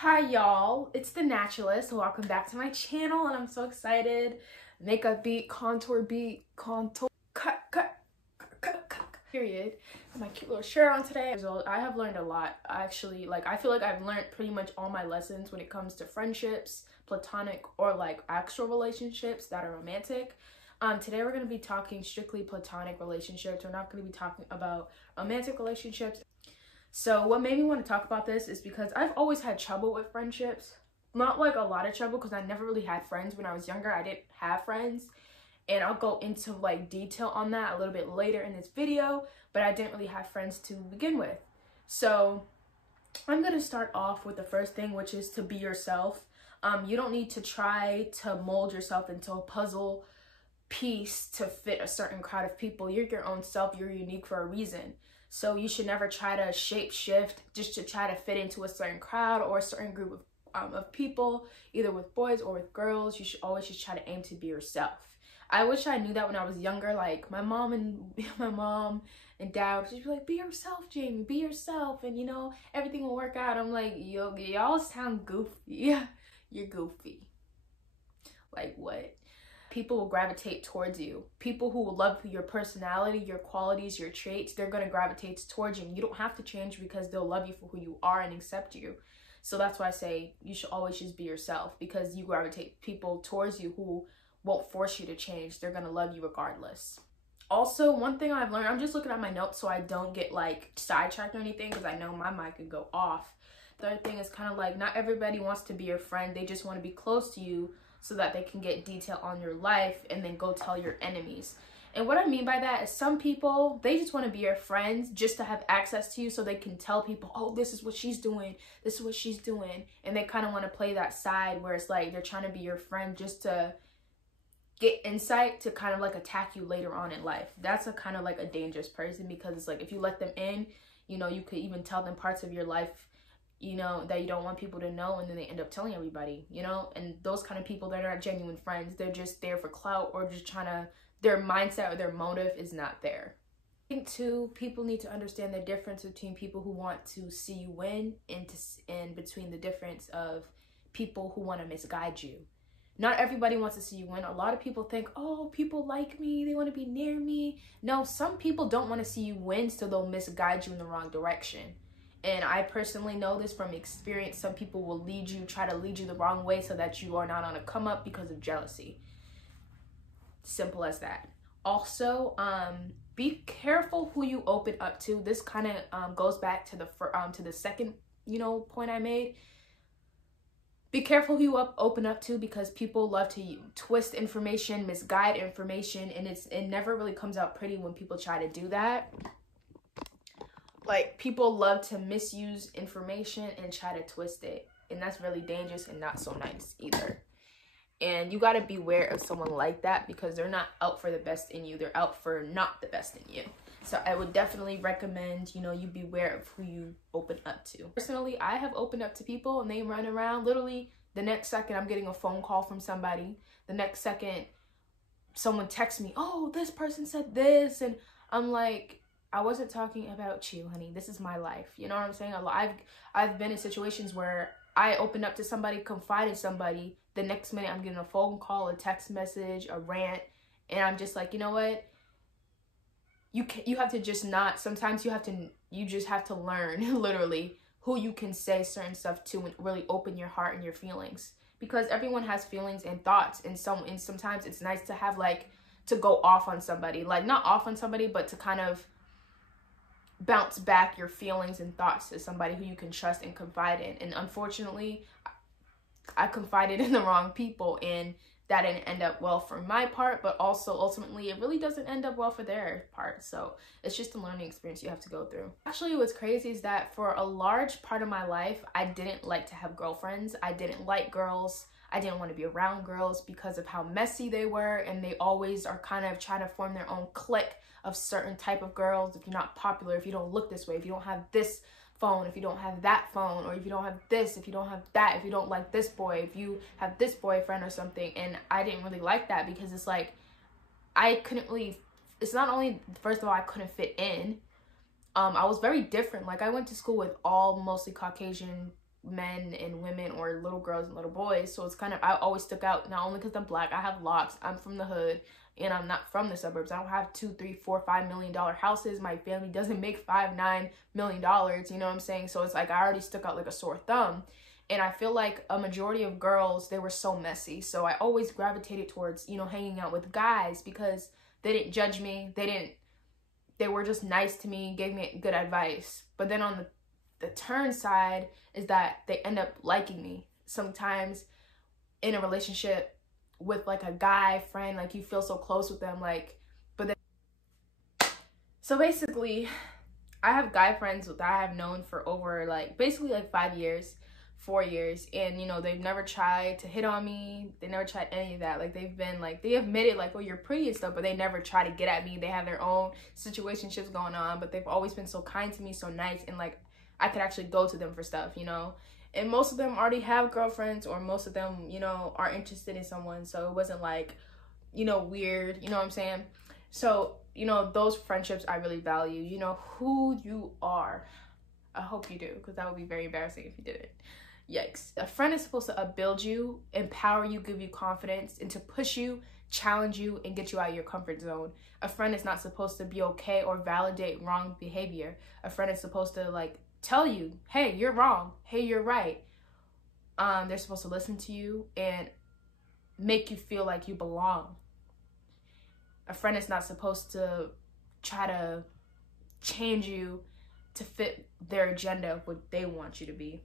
Hi y'all, it's the Naturalist. Welcome back to my channel and I'm so excited. Makeup beat, contour cut, period. My cute little shirt on today. I have learned a lot. I feel like I've learned pretty much all my lessons when it comes to friendships, platonic or like actual relationships that are romantic. Today we're going to be talking strictly platonic relationships. We're not going to be talking about romantic relationships. So what made me want to talk about this is because I've always had trouble with friendships. Not like a lot of trouble because I never really had friends when I was younger. I didn't have friends. And I'll go into like detail on that a little bit later in this video. But I didn't really have friends to begin with. So I'm going to start off with the first thing, which is to be yourself. You don't need to try to mold yourself into a puzzle piece to fit a certain crowd of people. You're your own self. You're unique for a reason. So you should never try to shape shift just to try to fit into a certain crowd or a certain group of people, either with boys or with girls. You should always just try to aim to be yourself. I wish I knew that when I was younger. Like my mom and dad would just be like, be yourself, Jamie, be yourself, and you know, everything will work out. I'm like, y'all sound goofy. Yeah, you're goofy. Like what? People will gravitate towards you. People who will love your personality, your qualities, your traits, they're going to gravitate towards you. You don't have to change because they'll love you for who you are and accept you. So that's why I say you should always just be yourself, because you gravitate people towards you who won't force you to change. They're going to love you regardless. Also, one thing I've learned, I'm just looking at my notes so I don't get like sidetracked or anything, because I know my mic could go off. The third thing is kind of like, not everybody wants to be your friend. They just want to be close to you so that they can get detail on your life and then go tell your enemies. And what I mean by that is some people, they just want to be your friends just to have access to you so they can tell people, oh, this is what she's doing, this is what she's doing. And they kind of want to play that side where it's like they're trying to be your friend just to get insight to kind of like attack you later on in life. That's a kind of like a dangerous person, because it's like if you let them in, you know, you could even tell them parts of your life, you know, that you don't want people to know, and then they end up telling everybody, you know. And those kind of people, they're not genuine friends. They're just there for clout, or just trying to, their mindset or their motive is not there. I think too, people need to understand the difference between people who want to see you win and between the difference of people who want to misguide you. Not everybody wants to see you win. A lot of people think, oh, people like me, they want to be near me. No, some people don't want to see you win, so they'll misguide you in the wrong direction. And I personally know this from experience. Some people will try to lead you the wrong way so that you are not on a come up because of jealousy. Simple as that. Also, be careful who you open up to. This kind of goes back to the second, you know, point I made. Be careful who you open up to, because people love to twist information, misguide information, and it never really comes out pretty when people try to do that. Like, people love to misuse information and try to twist it. And that's really dangerous and not so nice either. And you got to beware of someone like that, because they're not out for the best in you. They're out for not the best in you. So I would definitely recommend, you know, you beware of who you open up to. Personally, I have opened up to people and they run around. Literally, the next second I'm getting a phone call from somebody. The next second someone texts me, oh, this person said this. And I'm like, I wasn't talking about you, honey. This is my life. You know what I'm saying? I've been in situations where I opened up to somebody, confided in somebody. The next minute, I'm getting a phone call, a text message, a rant. And I'm just like, you know what? You have to just not. Sometimes you just have to learn, literally, who you can say certain stuff to and really open your heart and your feelings. Because everyone has feelings and thoughts. And sometimes it's nice to have, like, to go off on somebody. Like, not off on somebody, but to kind of bounce back your feelings and thoughts to somebody who you can trust and confide in. And unfortunately, I confided in the wrong people, and that didn't end up well for my part, but also ultimately it really doesn't end up well for their part. So it's just a learning experience you have to go through. Actually, what's crazy is that for a large part of my life, I didn't like to have girlfriends. I didn't like girls. I didn't want to be around girls because of how messy they were, and they always are kind of trying to form their own clique of certain type of girls. If you're not popular, if you don't look this way, if you don't have this phone, if you don't have that phone, or if you don't have this, if you don't have that, if you don't like this boy, if you have this boyfriend or something. And I didn't really like that, because it's like I couldn't really, it's not only, first of all, I couldn't fit in, I was very different. Like, I went to school with all mostly Caucasian men and women or little girls and little boys. So it's kind of, I always stuck out, not only because I'm black, I have locks, I'm from the hood, and I'm not from the suburbs. I don't have $2, $3, $4, $5 million houses. My family doesn't make $5-9 million, you know what I'm saying? So it's like I already stuck out like a sore thumb. And I feel like a majority of girls, they were so messy. So I always gravitated towards, you know, hanging out with guys because they didn't judge me. They were just nice to me, gave me good advice. But then on the turn side is that they end up liking me. Sometimes in a relationship with like a guy friend, like you feel so close with them, like, but then, so basically I have guy friends that I have known for over like, basically like 5 years. 4 years, and you know, they've never tried to hit on me. They never tried any of that. Like, they've been like, they admitted like, oh, you're pretty and stuff, but they never try to get at me. They have their own situationships going on, but they've always been so kind to me, so nice, and like I could actually go to them for stuff, you know. And most of them already have girlfriends, or most of them, you know, are interested in someone, so it wasn't like, you know, weird, you know what I'm saying? So, you know, those friendships I really value. You know who you are. I hope you do, because that would be very embarrassing if you didn't. Yikes. A friend is supposed to upbuild you, empower you, give you confidence, and to push you, challenge you, and get you out of your comfort zone. A friend is not supposed to be okay or validate wrong behavior. A friend is supposed to like tell you, hey, you're wrong. Hey, you're right. They're supposed to listen to you and make you feel like you belong. A friend is not supposed to try to change you to fit their agenda of what they want you to be.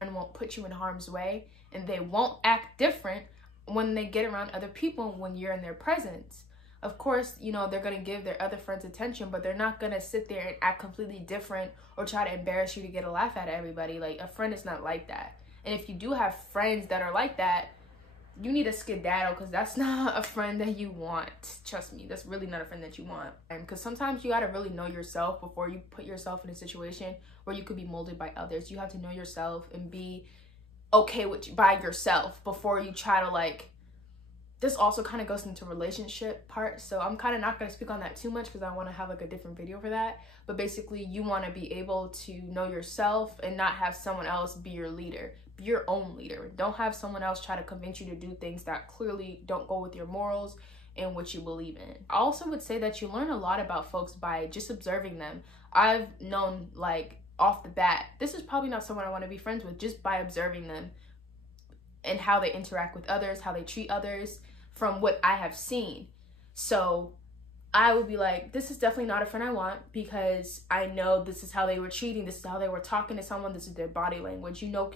And won't put you in harm's way, and they won't act different when they get around other people when you're in their presence. Of course, you know, they're going to give their other friends attention, but they're not going to sit there and act completely different or try to embarrass you to get a laugh out of everybody. Like, a friend is not like that. And if you do have friends that are like that, you need to skedaddle, because that's not a friend that you want. Trust me, that's really not a friend that you want. And because sometimes you got to really know yourself before you put yourself in a situation where you could be molded by others. You have to know yourself and be okay with by yourself before you try to like, this also kind of goes into relationship part. So I'm kind of not going to speak on that too much because I want to have like a different video for that. But basically, you want to be able to know yourself and not have someone else be your leader. Be your own leader. Don't have someone else try to convince you to do things that clearly don't go with your morals and what you believe in. I also would say that you learn a lot about folks by just observing them. I've known, like, off the bat, this is probably not someone I want to be friends with, just by observing them and how they interact with others, how they treat others, from what I have seen. So I would be like, this is definitely not a friend I want, because I know this is how they were treating, this is how they were talking to someone, this is their body language. You know,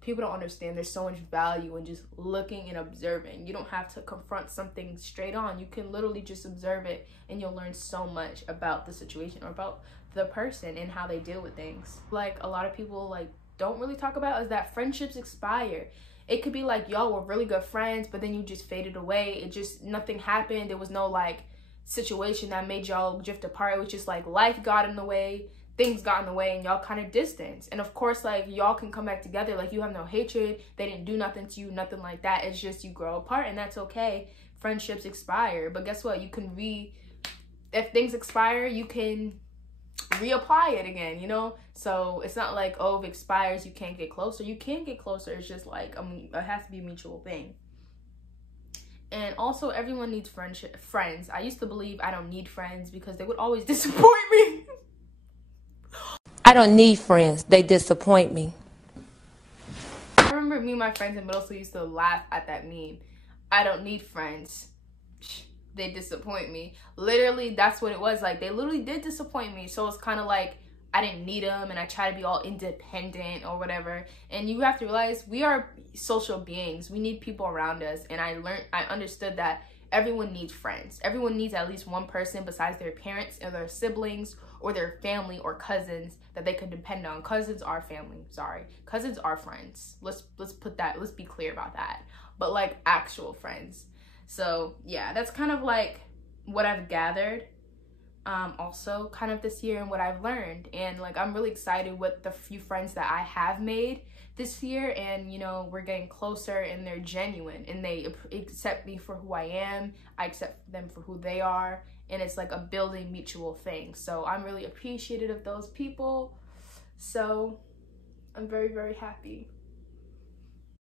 people don't understand there's so much value in just looking and observing. You don't have to confront something straight on. You can literally just observe it, and you'll learn so much about the situation or about the person and how they deal with things. Like, a lot of people like don't really talk about is that friendships expire. It could be like y'all were really good friends, but then you just faded away. It just, nothing happened. There was no like situation that made y'all drift apart. It was just like life got in the way, things got in the way, and y'all kind of distanced. And of course, like, y'all can come back together. Like, you have no hatred, they didn't do nothing to you, nothing like that. It's just you grow apart, and that's okay. Friendships expire, but guess what? You can if things expire, you can reapply it again, you know? So it's not like, oh, if it expires you can't get closer. You can get closer. It's just like, it has to be a mutual thing. And also, everyone needs friends. I used to believe I don't need friends because they would always disappoint me. I don't need friends. They disappoint me. I remember me and my friends in middle school used to laugh at that meme. I don't need friends. They disappoint me. Literally, that's what it was. Like, they literally did disappoint me. So it's kind of like I didn't need them, and I try to be all independent or whatever. And you have to realize we are social beings. We need people around us. And I understood that everyone needs friends. Everyone needs at least one person besides their parents or their siblings or their family or cousins that they can depend on. Cousins are family. Sorry. Cousins are friends. Let's be clear about that. But like, actual friends. So yeah, that's kind of like what I've gathered also kind of this year and what I've learned. And like, I'm really excited with the few friends that I have made this year, and you know, we're getting closer, and they're genuine, and they accept me for who I am. I accept them for who they are, and it's like a building mutual thing. So I'm really appreciative of those people. So I'm very, very happy.